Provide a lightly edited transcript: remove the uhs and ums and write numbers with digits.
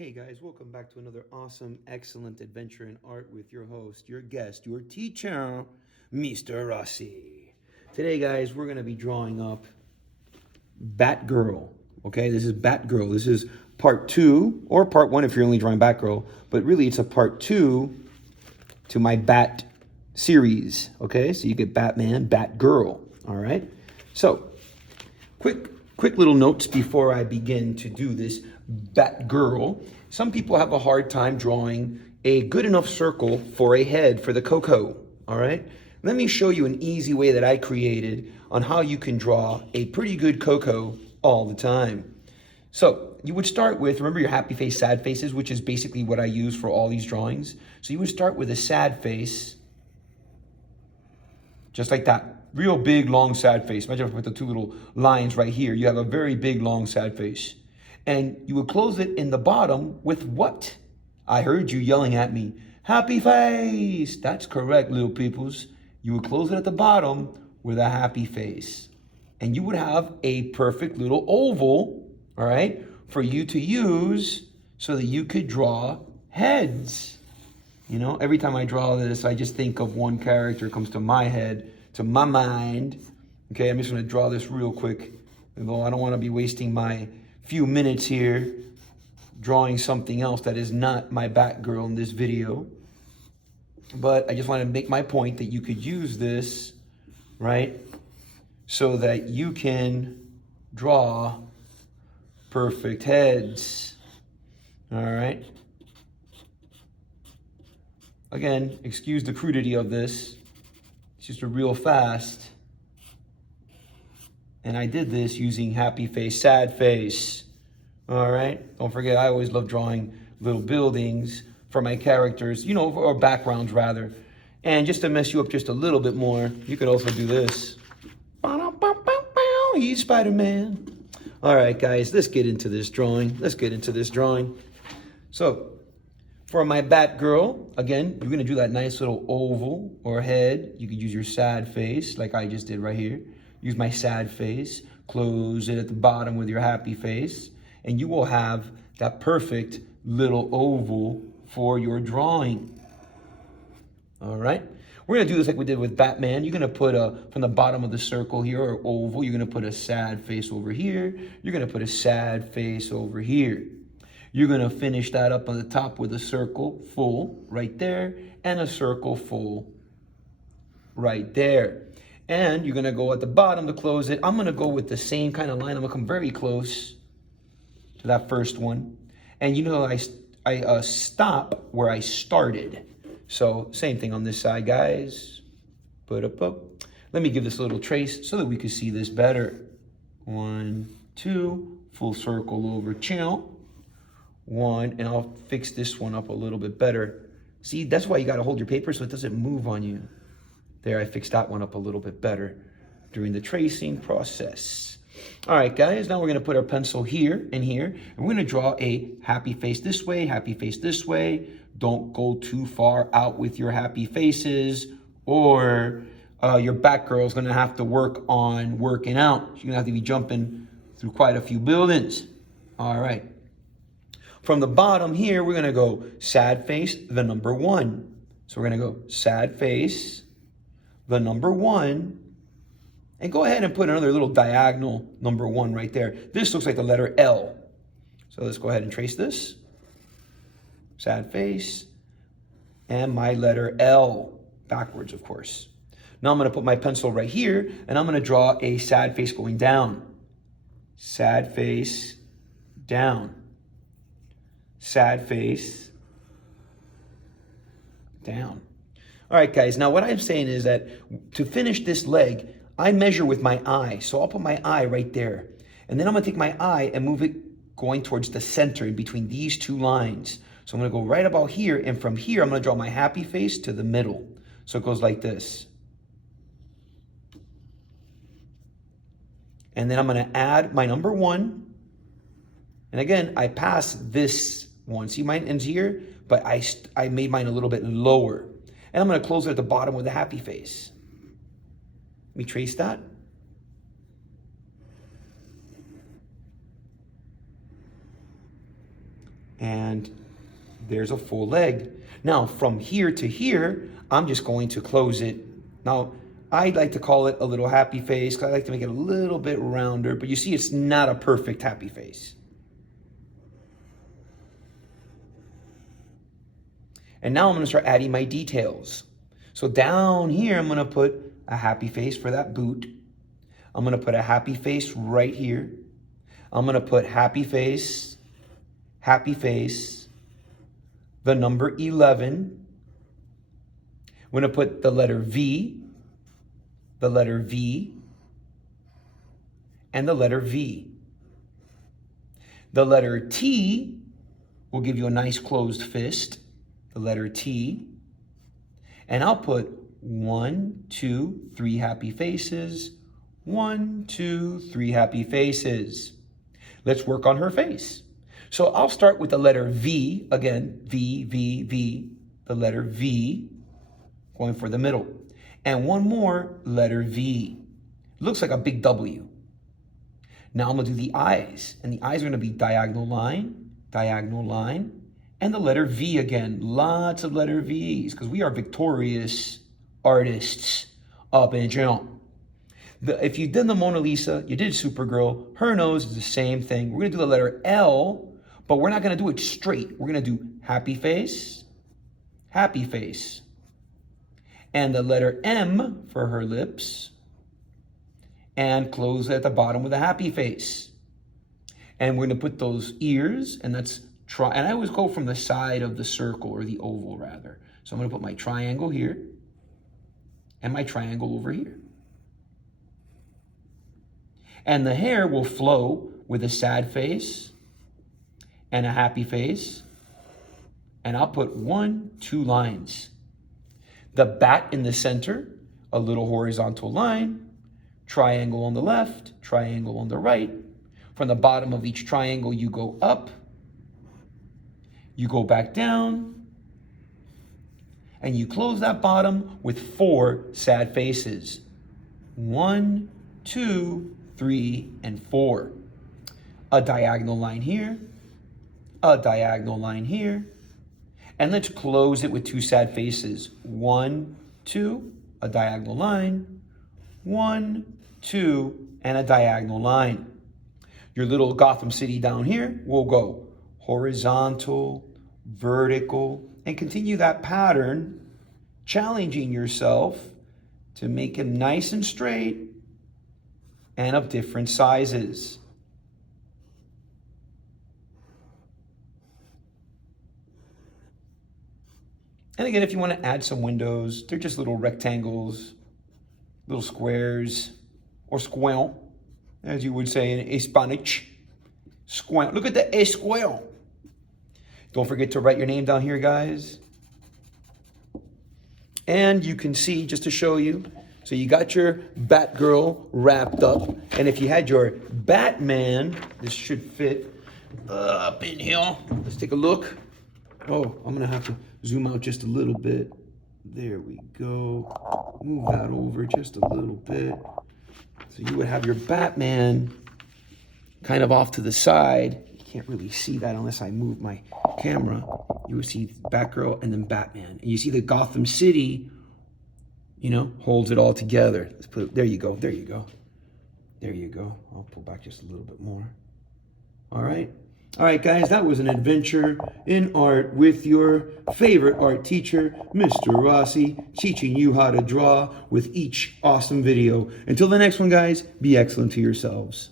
Hey guys, welcome back to another awesome, excellent adventure in art with your host, your guest, your teacher, Mr. Rossi. Today, guys, we're going to be drawing up Batgirl. Okay, this is Batgirl. This is part two, or part one if you're only drawing Batgirl, but really it's a part two to my Bat series. Okay, so you get Batman, Batgirl. All right, so quick little notes before I begin to do this Batgirl. Some people have a hard time drawing a good enough circle for a head for the Coco. All right, let me show you an easy way that I created on how you can draw a pretty good Coco all the time. So you would start with, remember your happy face, sad faces, which is basically what I use for all these drawings. So you would start with a sad face, just like that. Real big, long, sad face. Imagine if I put the two little lines right here. You have a very big, long, sad face. And you would close it in the bottom with what? I heard you yelling at me. Happy face. That's correct, little peoples. You would close it at the bottom with a happy face. And you would have a perfect little oval, all right, for you to use so that you could draw heads. You know, every time I draw this, I just think of one character comes to my head, to my mind. Okay, I'm just going to draw this real quick, although I don't want to be wasting my few minutes here drawing something else that is not my Batgirl in this video. But I just want to make my point that you could use this, right, so that you can draw perfect heads. All right. Again, excuse the crudity of this. It's just a real fast. And I did this using happy face, sad face. All right? Don't forget, I always love drawing little buildings for my characters, you know, or backgrounds rather. And just to mess you up just a little bit more, you could also do this. He's Spider-Man. All right, guys, let's get into this drawing. So, for my Batgirl, again, you're gonna do that nice little oval or head. You could use your sad face like I just did right here. Use my sad face, close it at the bottom with your happy face, and you will have that perfect little oval for your drawing. All right? We're gonna do this like we did with Batman. You're gonna put from the bottom of the circle here, or oval, you're gonna put a sad face over here. You're gonna put a sad face over here. You're going to finish that up on the top with a circle full right there and a circle full right there. And you're going to go at the bottom to close it. I'm going to go with the same kind of line. I'm going to come very close to that first one. And you know, I stop where I started. So same thing on this side, guys. Put up. Let me give this a little trace so that we can see this better. 1, 2, full circle over channel. 1, and I'll fix this one up a little bit better. See, that's why you got to hold your paper so it doesn't move on you. There, I fixed that one up a little bit better during the tracing process. All right, guys, now we're going to put our pencil here and here, and we're going to draw a happy face this way, happy face this way. Don't go too far out with your happy faces, or your Batgirl is going to have to work on working out. She's going to have to be jumping through quite a few buildings. All right. From the bottom here, we're going to go sad face, the number 1. So we're going to go sad face, the number 1. And go ahead and put another little diagonal number 1 right there. This looks like the letter L. So let's go ahead and trace this. Sad face. And my letter L. Backwards, of course. Now I'm going to put my pencil right here, and I'm going to draw a sad face going down. Sad face down. Sad face down. All right, guys. Now, what I'm saying is that to finish this leg, I measure with my eye. So I'll put my eye right there. And then I'm going to take my eye and move it going towards the center in between these two lines. So I'm going to go right about here. And from here, I'm going to draw my happy face to the middle. So it goes like this. And then I'm going to add my number 1. And again, I pass this one. See, mine ends here, but I made mine a little bit lower. And I'm going to close it at the bottom with a happy face. Let me trace that. And there's a full leg. Now, from here to here, I'm just going to close it. Now, I'd like to call it a little happy face because I like to make it a little bit rounder, but you see it's not a perfect happy face. And now I'm going to start adding my details. So down here, I'm going to put a happy face for that boot. I'm going to put a happy face right here. I'm going to put happy face, the number 11. I'm going to put the letter V, and the letter V. The letter T will give you a nice closed fist, the letter T. And I'll put 1, 2, 3 happy faces. 1, 2, 3 happy faces. Let's work on her face. So I'll start with the letter V, again, V, the letter V, going for the middle. And one more, letter V. Looks like a big W. Now I'm gonna do the eyes, and the eyes are gonna be diagonal line, and the letter V again. Lots of letter V's, because we are victorious artists up in Jean. If you did the Mona Lisa, you did Supergirl, her nose is the same thing. We're gonna do the letter L, but we're not gonna do it straight. We're gonna do happy face, and the letter M for her lips, and close at the bottom with a happy face. And we're gonna put those ears, and that's and I always go from the side of the circle, or the oval rather. So I'm gonna put my triangle here, and my triangle over here. And the hair will flow with a sad face and a happy face. And I'll put 1, 2 lines. The bat in the center, a little horizontal line, triangle on the left, triangle on the right. From the bottom of each triangle, you go up, you go back down, and you close that bottom with 4 sad faces. 1, 2, 3, and 4. A diagonal line here, a diagonal line here, and let's close it with 2 sad faces. 1, 2, a diagonal line, 1, 2, and a diagonal line. Your little Gotham City down here will go horizontal, vertical, and continue that pattern, challenging yourself to make it nice and straight and of different sizes. And again, if you want to add some windows, they're just little rectangles, little squares, or square, as you would say in Spanish. Square. Look at the square. Don't forget to write your name down here, guys. And you can see, just to show you, so you got your Batgirl wrapped up. And if you had your Batman, this should fit up in here. Let's take a look. Oh, I'm going to have to zoom out just a little bit. There we go. Move that over just a little bit. So you would have your Batman kind of off to the side. You can't really see that unless I move my camera. You would see Batgirl and then Batman. And you see the Gotham City, you know, holds it all together. Let's put it, there you go, there you go. There you go. I'll pull back just a little bit more. All right. All right, guys, that was an adventure in art with your favorite art teacher, Mr. Rossi, teaching you how to draw with each awesome video. Until the next one, guys, be excellent to yourselves.